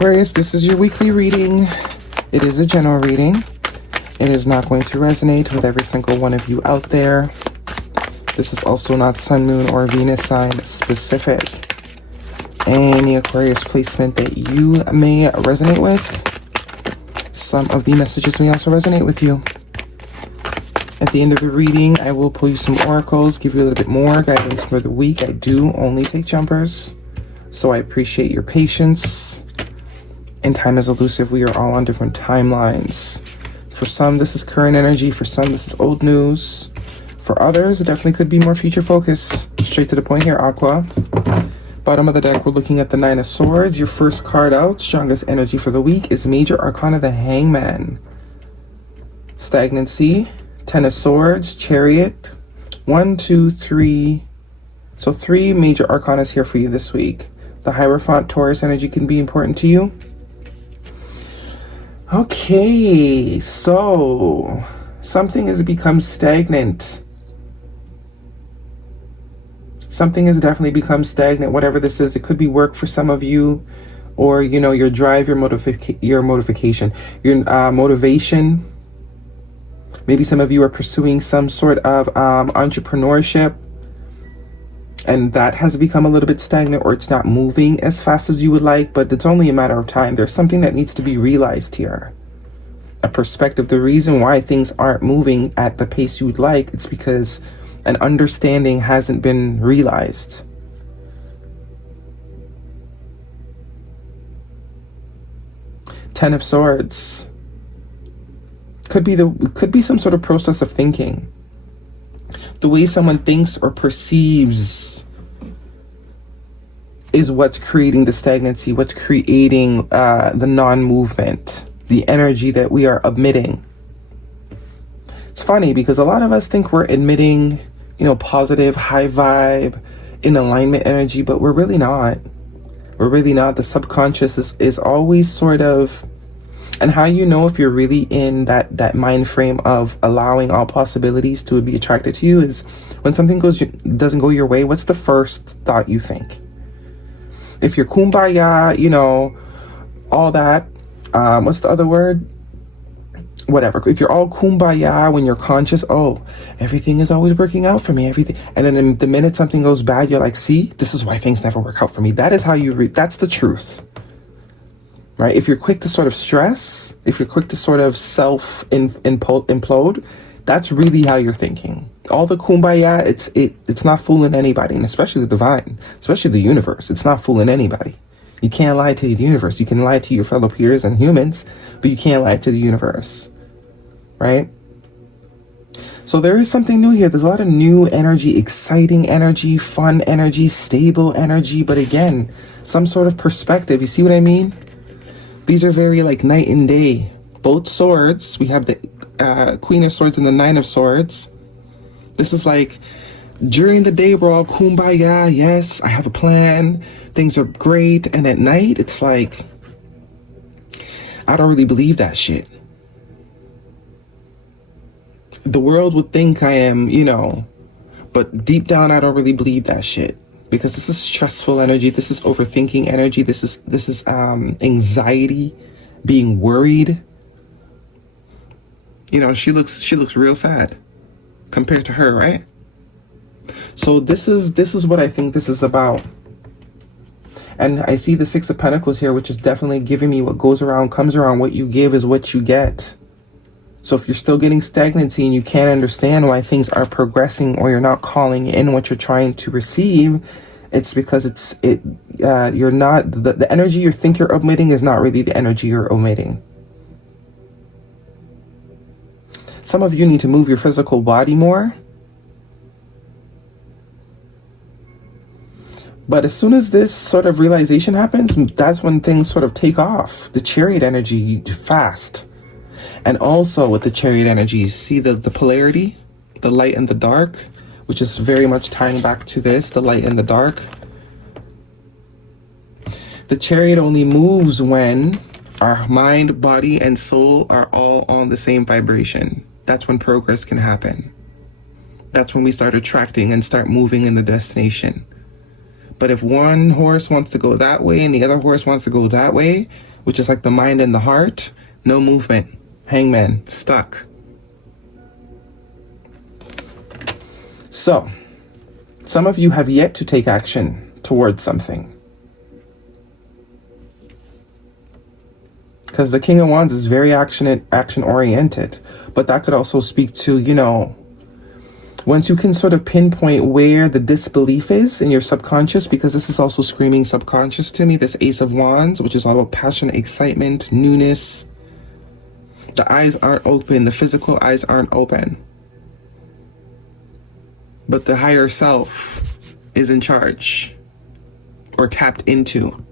Aquarius, this is your weekly reading. It is a general reading. It is not going to resonate with every single one of you out there. This is also not Sun, Moon, or Venus sign specific. Any Aquarius placement that you may resonate with, some of the messages may also resonate with you. At the end of the reading, I will pull you some oracles, give you a little bit more guidance for the week. I do only take jumpers, so I appreciate your patience. And time is elusive. We are all on different timelines. For some, this is current energy. For some, this is old news. For others, it definitely could be more future focus. Straight to the point here, Aqua. Bottom of the deck, we're looking at the Nine of Swords. Your first card out, strongest energy for the week, is Major Arcana, the Hangman. Stagnancy, Ten of Swords, Chariot. 1, 2, 3. So 3 major arcanas here for you this week. The Hierophant, Taurus energy can be important to you. Okay, so something has become stagnant. Something has definitely become stagnant, whatever this is. It could be work for some of you, or, you know, your drive, your motivation. Maybe some of you are pursuing some sort of entrepreneurship, and that has become a little bit stagnant, or it's not moving as fast as you would like, but it's only a matter of time. There's something that needs to be realized here. A perspective. The reason why things aren't moving at the pace you would like, it's because an understanding hasn't been realized. Ten of Swords. Could be some sort of process of thinking. The way someone thinks or perceives is what's creating the stagnancy, what's creating the non-movement, the energy that we are emitting. It's funny because a lot of us think we're emitting, you know, positive, high vibe, in alignment energy, but we're really not. We're really not. The subconscious is always sort of, and how you know if you're really in that mind frame of allowing all possibilities to be attracted to you is when something doesn't go your way, what's the first thought you think? If you're kumbaya, you know, all that, what's the other word? Whatever. If you're all kumbaya when you're conscious, oh, everything is always working out for me, everything. And then in the minute something goes bad, you're like, see, this is why things never work out for me. That is how you read. That's the truth. Right? If you're quick to sort of stress, if you're quick to sort of implode, that's really how you're thinking. All the kumbaya, it's not fooling anybody, and especially the divine, especially the universe. It's not fooling anybody. You can't lie to the universe. You can lie to your fellow peers and humans, but you can't lie to the universe. Right? So there is something new here. There's a lot of new energy, exciting energy, fun energy, stable energy, but again, some sort of perspective. You see what I mean? These are very like night and day. Both swords, we have the Queen of Swords and the Nine of Swords. This is like, during the day, we're all kumbaya. Yes, I have a plan. Things are great. And at night, it's like, I don't really believe that shit. The world would think I am, you know, but deep down, I don't really believe that shit. Because this is stressful energy. This is overthinking energy. This is anxiety, being worried. You know, she looks real sad compared to her, right? So this is what I think this is about. And I see the Six of Pentacles here, which is definitely giving me what goes around comes around. What you give is what you get. So if you're still getting stagnancy and you can't understand why things are progressing, or you're not calling in what you're trying to receive, it's because you're not, the energy you think you're emitting is not really the energy you're emitting. Some of you need to move your physical body more. But as soon as this sort of realization happens, that's when things sort of take off. The Chariot energy, fast. And also with the Chariot energy, you see the polarity, the light and the dark, which is very much tying back to this, the light and the dark. The Chariot only moves when our mind, body, and soul are all on the same vibration. That's when progress can happen. That's when we start attracting and start moving in the destination. But if one horse wants to go that way and the other horse wants to go that way, which is like the mind and the heart, no movement. Hangman, stuck. So, some of you have yet to take action towards something. Because the King of Wands is very action-oriented. But that could also speak to, you know, once you can sort of pinpoint where the disbelief is in your subconscious, because this is also screaming subconscious to me, this Ace of Wands, which is all about passion, excitement, newness. The eyes aren't open. The physical eyes aren't open. But the higher self is in charge or tapped into.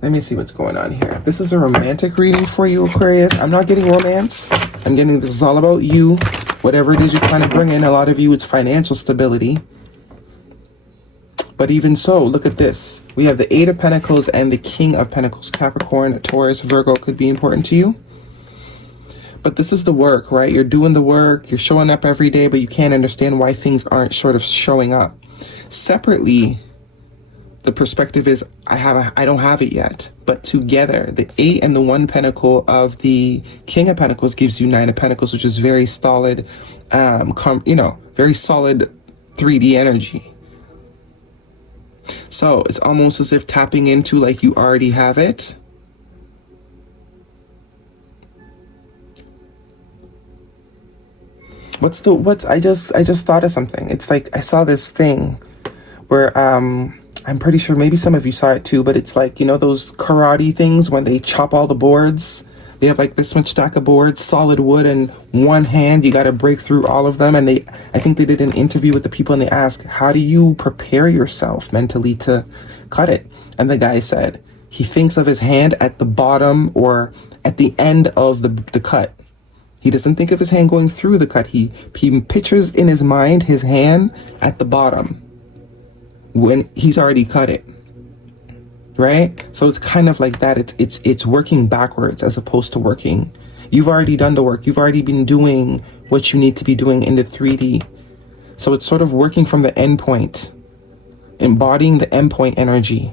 Let me see what's going on here. This is a romantic reading for you, Aquarius. I'm not getting romance. I'm getting this is all about you. Whatever it is you're trying to bring in. A lot of you, it's financial stability. But even so, look at this. We have the Eight of Pentacles and the King of Pentacles. Capricorn, Taurus, Virgo could be important to you. But this is the work, right? You're doing the work. You're showing up every day, but you can't understand why things aren't sort of showing up. Separately, the perspective is, I don't have it yet. But together, the 8 and the 1 pentacle of the King of Pentacles gives you 9 of Pentacles, which is very solid, very solid 3D energy. So it's almost as if tapping into like you already have it. I just thought of something. It's like I saw this thing where I'm pretty sure maybe some of you saw it too, but it's like, you know, those karate things when they chop all the boards. They have like this much stack of boards, solid wood, and one hand, you got to break through all of them. And I think they did an interview with the people and they asked, how do you prepare yourself mentally to cut it? And the guy said, he thinks of his hand at the bottom or at the end of the cut. He doesn't think of his hand going through the cut. He pictures in his mind his hand at the bottom when he's already cut it. Right? So it's kind of like that. It's working backwards as opposed to working. You've already done the work. You've already been doing what you need to be doing in the 3D. So it's sort of working from the end point, embodying the end point energy.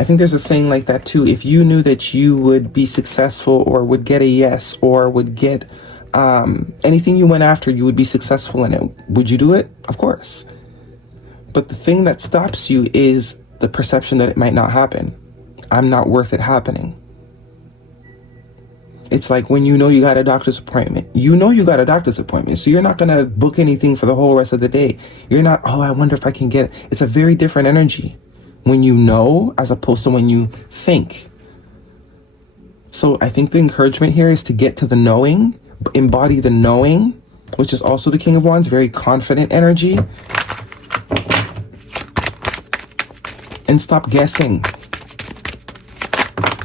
I think there's a saying like that too. If you knew that you would be successful or would get a yes or would get anything you went after, you would be successful in it. Would you do it? Of course. But the thing that stops you is the perception that it might not happen. I'm not worth it happening. It's like when you know you got a doctor's appointment. You know you got a doctor's appointment, so you're not going to book anything for the whole rest of the day. You're not, oh, I wonder if I can get it. It's a very different energy when you know as opposed to when you think. So I think the encouragement here is to get to the knowing, embody the knowing, which is also the King of Wands, very confident energy. And stop guessing.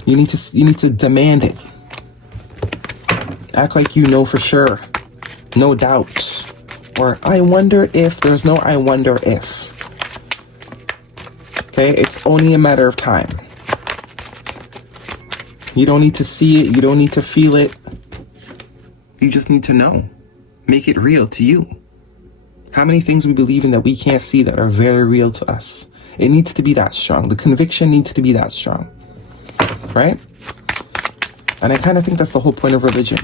You need to demand it. Act like you know for sure. No doubt. Or I wonder if. There's no I wonder if. Okay? It's only a matter of time. You don't need to see it. You don't need to feel it. You just need to know. Make it real to you. How many things we believe in that we can't see that are very real to us? It needs to be that strong. The conviction needs to be that strong. Right? And I kind of think that's the whole point of religion.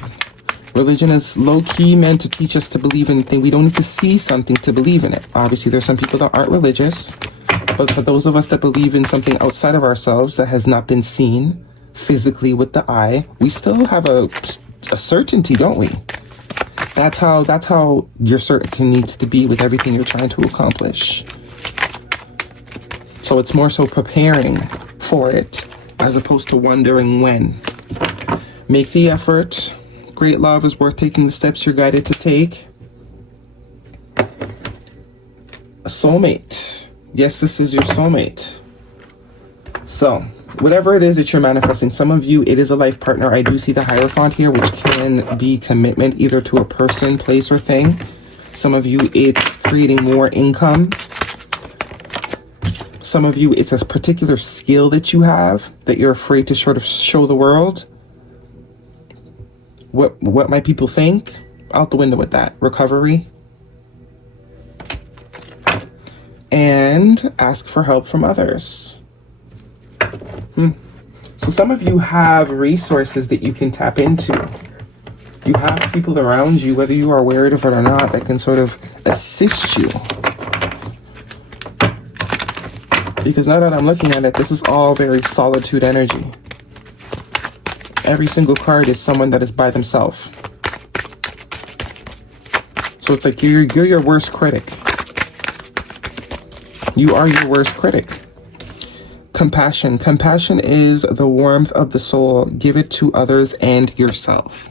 Religion is low-key meant to teach us to believe in things. We don't need to see something to believe in it. Obviously, there's some people that aren't religious. But for those of us that believe in something outside of ourselves that has not been seen physically with the eye, we still have a certainty, don't we? That's how your certainty needs to be with everything you're trying to accomplish. So it's more so preparing for it as opposed to wondering when. Make the effort. Great love is worth taking the steps you're guided to take. A soulmate. Yes, this is your soulmate. So, whatever it is that you're manifesting, some of you, it is a life partner. I do see the Hierophant here, which can be commitment either to a person, place, or thing. Some of you, it's creating more income. Some of you, it's a particular skill that you have that you're afraid to sort of show the world. What might people think? Out the window with that. Recovery. and ask for help from others. So some of you have resources that you can tap into. You have people around you, whether you are aware of it or not, that can sort of assist you. Because now that I'm looking at it, this is all very solitude energy. Every single card is someone that is by themselves. So it's like you're your worst critic. You are your worst critic. Compassion. Compassion is the warmth of the soul. Give it to others and yourself.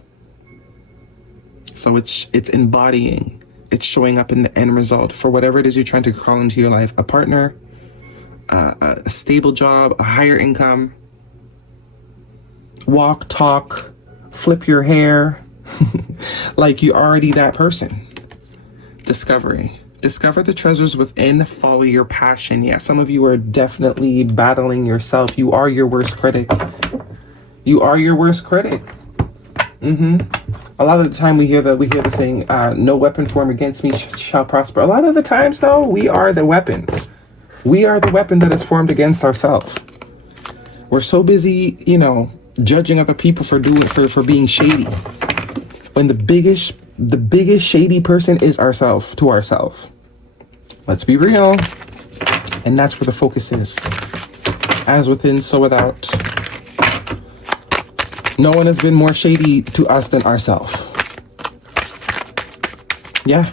So it's embodying. It's showing up in the end result for whatever it is you're trying to call into your life. A partner, a stable job, a higher income. Walk, talk, flip your hair. Like you're already that person. Discovery. Discover the treasures within, follow your passion. Yeah, some of you are definitely battling yourself. You are your worst critic. You are your worst critic. A lot of the time we hear the saying, no weapon formed against me shall prosper. A lot of the times though, we are the weapon. We are the weapon that is formed against ourselves. We're so busy, judging other people for being shady. When the biggest shady person is ourselves, to ourselves. Let's be real. And that's where the focus is. As within, so without. No one has been more shady to us than ourselves. Yeah.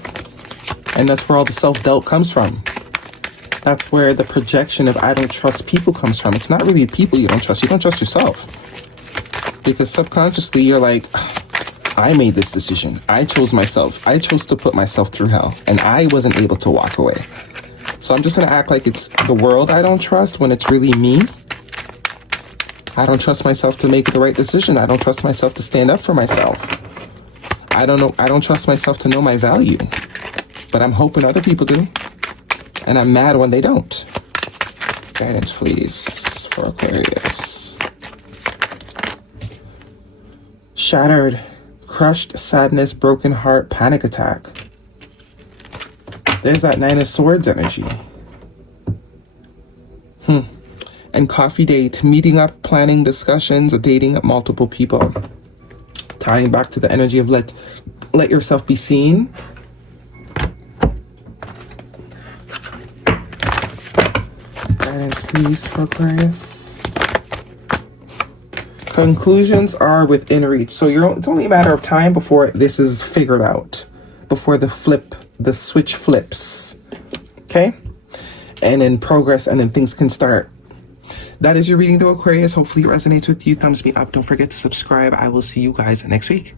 And that's where all the self-doubt comes from. That's where the projection of I don't trust people comes from. It's not really people you don't trust yourself. Because subconsciously you're like, I made this decision. I chose myself. I chose to put myself through hell. And I wasn't able to walk away. So I'm just going to act like it's the world I don't trust when it's really me. I don't trust myself to make the right decision. I don't trust myself to stand up for myself. I don't trust myself to know my value. But I'm hoping other people do. And I'm mad when they don't. Guidance, please, for Aquarius. Shattered. Crushed, sadness, broken heart, panic attack. There's that Nine of Swords energy. And coffee date, meeting up, planning, discussions, dating multiple people. Tying back to the energy of let yourself be seen. Guidance, please, for Aquarius. Conclusions are within reach. So it's only a matter of time before this is figured out. Before the switch flips. Okay? And in progress, and then things can start. That is your reading, though, Aquarius. Hopefully it resonates with you. Thumbs me up. Don't forget to subscribe. I will see you guys next week.